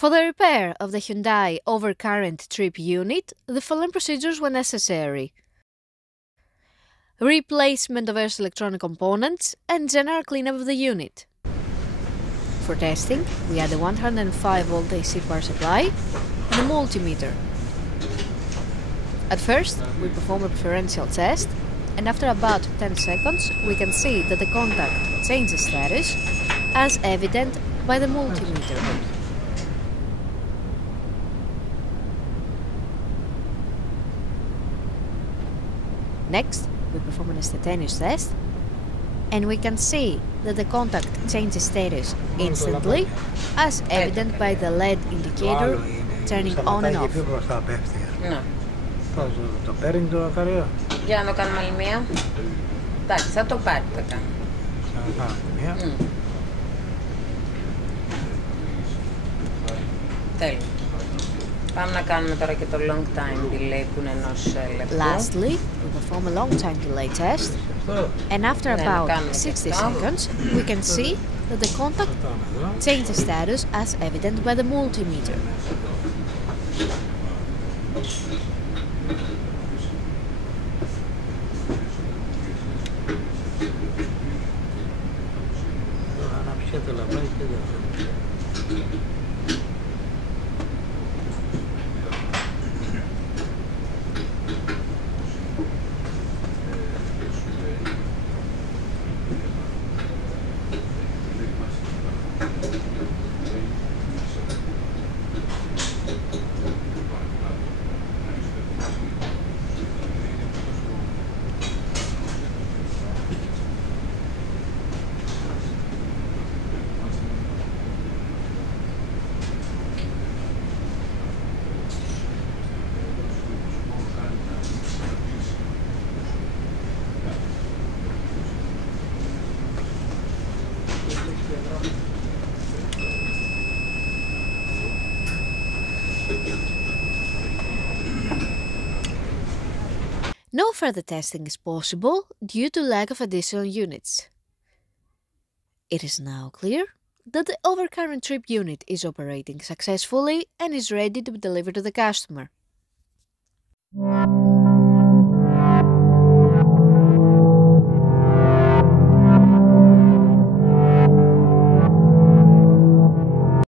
For the repair of the Hyundai overcurrent trip unit, the following procedures were necessary: replacement of various electronic components and general cleanup of the unit. For testing, we add a 105-volt AC power supply and a multimeter. At first, we perform a preferential test, and after about 10 seconds, we can see that the contact changes status, as evident by the multimeter. Next, we perform an instantaneous test, and we can see that the contact changes status instantly, as evident by the LED indicator turning on and off. Ναι. Το παίρνει το ακαριό. Για να το κάνουμε άλλη μία. Εντάξει, θα το πάρει, θα κάνω. Θα κάνουμε μία. Τέλεια. Πάμε να κάνουμε τώρα και το long time delay που είναι ενός λεπτού. Lastly, we perform a long time delay test, and after about 60 seconds, we can see that the contact changes status as evident by the multimeter. Αναψιέται λαμπάκι και δεν. No further testing is possible due to lack of additional units. It is now clear that the overcurrent trip unit is operating successfully and is ready to be delivered to the customer.